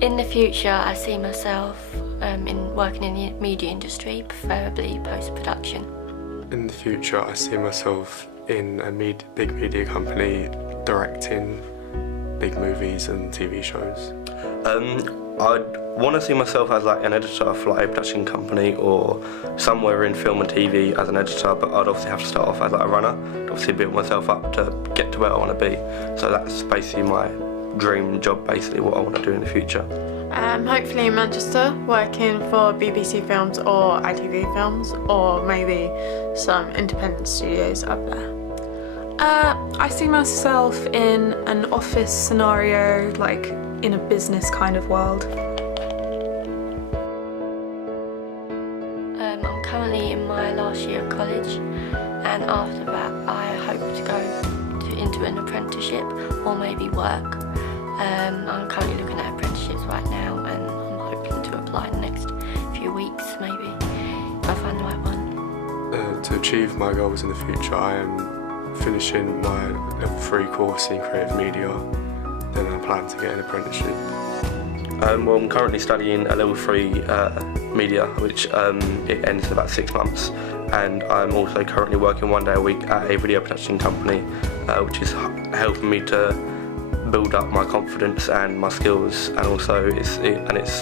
In the future, I see myself in working in the media industry, preferably post-production. In the future, I see myself in a big media company, directing big movies and TV shows. I'd want to see myself as like an editor for like a production company or somewhere in film and TV as an editor, but I'd obviously have to start off as like a runner, obviously build myself up to get to where I want to be. So that's basically my dream job, basically what I want to do in the future. Hopefully in Manchester, working for BBC Films or ITV Films, or maybe some independent studios up there. I see myself in an office scenario, like in a business kind of world. I'm currently in my last year of college, and after that I hope to go into an apprenticeship or maybe work. I'm currently looking at apprenticeships right now, and I'm hoping to apply in the next few weeks maybe, if I find the right one. To achieve my goals in the future, I am finishing my level 3 course in creative media, then I plan to get an apprenticeship. Well, I'm currently studying a level 3 media, which it ends in about 6 months, and I'm also currently working 1 day a week at a video production company, which is helping me to build up my confidence and my skills, and also it's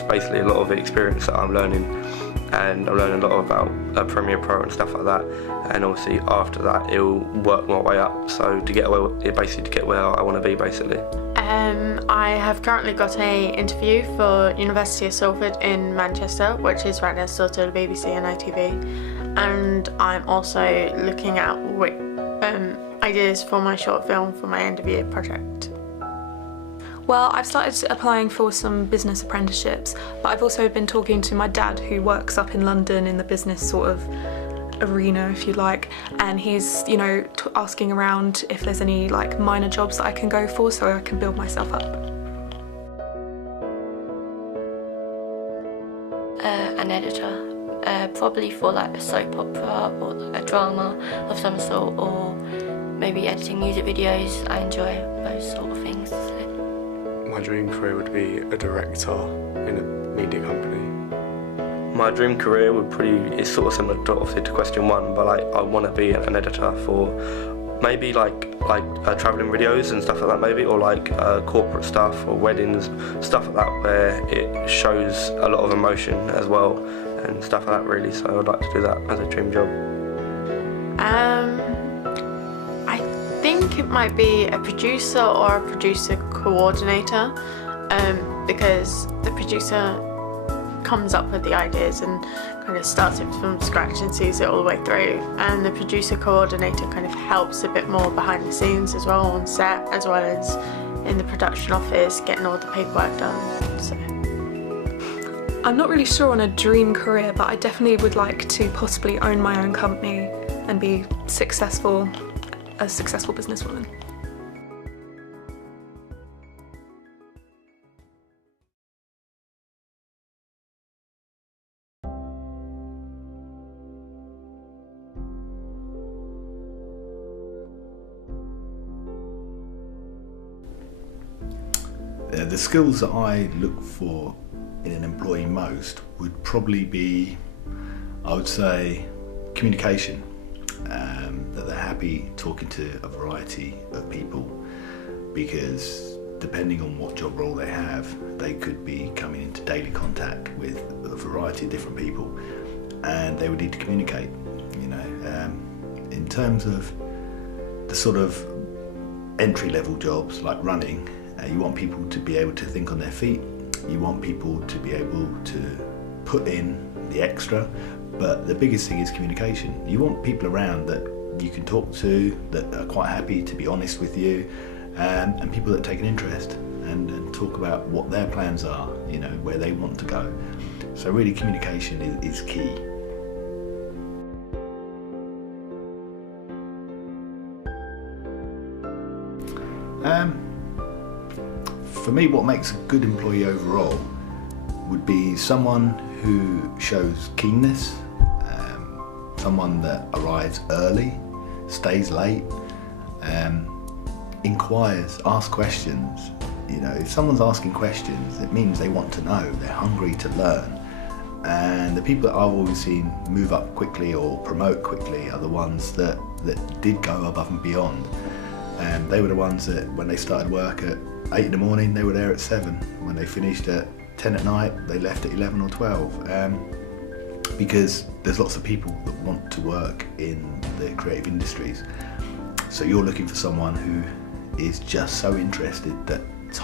basically a lot of experience that I'm learning, and I'm learning a lot about Premiere Pro and stuff like that, and obviously after that it'll work my way up, so to get where I want to be basically. I have currently got an interview for University of Salford in Manchester, which is right next door to the BBC and ITV, and I'm also looking at ideas for my short film for my end of year project. Well, I've started applying for some business apprenticeships, but I've also been talking to my dad, who works up in London in the business sort of arena, if you like, and he's, asking around if there's any like minor jobs that I can go for so I can build myself up. An editor, probably for like a soap opera or like a drama of some sort, or maybe editing music videos. I enjoy those sort of things. My dream career would be a director in a media company. My dream career is sort of similar to question 1, but I want to be an editor for maybe like travelling videos and stuff like that, maybe, or like corporate stuff or weddings, stuff like that, where it shows a lot of emotion as well and stuff like that really. So I'd like to do that as a dream job. I think it might be a producer or a producer coordinator, because the producer comes up with the ideas and kind of starts it from scratch and sees it all the way through, and the producer coordinator kind of helps a bit more behind the scenes as well, on set as well as in the production office, getting all the paperwork done. So I'm not really sure on a dream career, but I definitely would like to possibly own my own company and be a successful businesswoman. The skills that I look for in an employee most would probably be, I would say, communication, that they're happy talking to a variety of people, because depending on what job role they have, they could be coming into daily contact with a variety of different people, and they would need to communicate. In terms of the sort of entry-level jobs like running, you want people to be able to think on their feet, you want people to be able to put in the extra, but the biggest thing is communication. You want people around that you can talk to, that are quite happy to be honest with you, and people that take an interest and talk about what their plans are, where they want to go. So really communication is key. For me, what makes a good employee overall would be someone who shows keenness, someone that arrives early, stays late, inquires, asks questions, You know, if someone's asking questions, it means they want to know, they're hungry to learn. And the people that I've always seen move up quickly or promote quickly are the ones that did go above and beyond. And they were the ones that when they started work at 8 in the morning, they were there at 7. When they finished at 10 at night, they left at 11 or 12. Because there's lots of people that want to work in the creative industries. So you're looking for someone who is just so interested that it's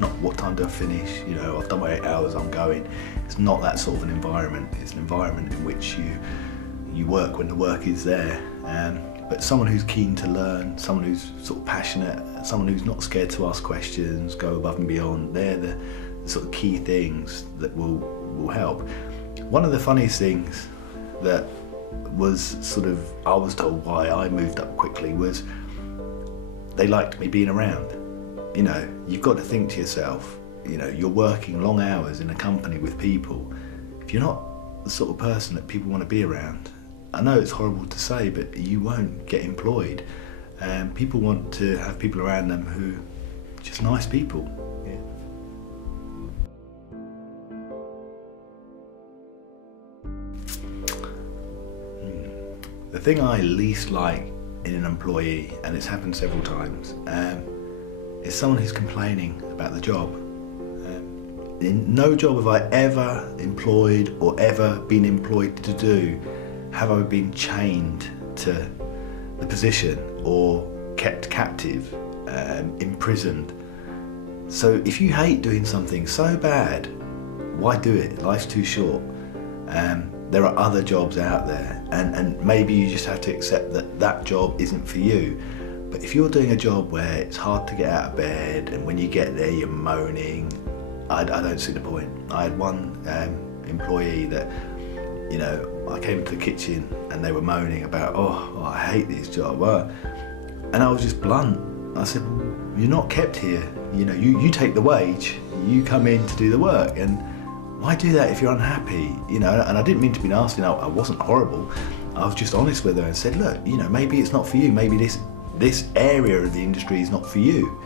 not what time do I finish, you know, I've done my 8 hours, I'm going. It's not that sort of an environment. It's an environment in which you work when the work is there. But someone who's keen to learn, someone who's sort of passionate, someone who's not scared to ask questions, go above and beyond, they're the sort of key things that will help. One of the funniest things that was sort of, I was told why I moved up quickly, was they liked me being around. You know, you've got to think to yourself, you know, you're working long hours in a company with people. If you're not the sort of person that people want to be around, I know it's horrible to say, but you won't get employed. People want to have people around them who are just nice people. Yeah. The thing I least like in an employee, and it's happened several times, is someone who's complaining about the job. In no job have I ever employed or ever been employed to do have I been chained to the position or kept captive, imprisoned. So if you hate doing something so bad, why do it? Life's too short. There are other jobs out there, and maybe you just have to accept that that job isn't for you. But if you're doing a job where it's hard to get out of bed, and when you get there you're moaning, I don't see the point. I had one employee that, you know, I came into the kitchen and they were moaning about, oh, I hate this job. And I was just blunt. I said, well, you're not kept here. You know, you take the wage, you come in to do the work, and why do that if you're unhappy? You know, and I didn't mean to be nasty. No, I wasn't horrible. I was just honest with her and said, look, you know, maybe it's not for you. Maybe this area of the industry is not for you.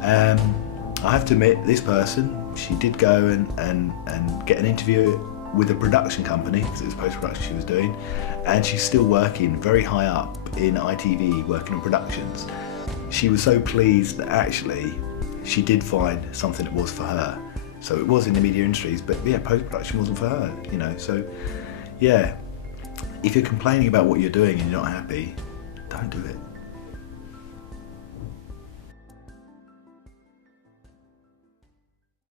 I have to admit, this person, she did go and get an interview with a production company, because it was post-production she was doing, and she's still working very high up in ITV, working on productions. She was so pleased that actually she did find something that was for her. So it was in the media industries, but yeah, post-production wasn't for her, you know. So yeah, if you're complaining about what you're doing and you're not happy, don't do it.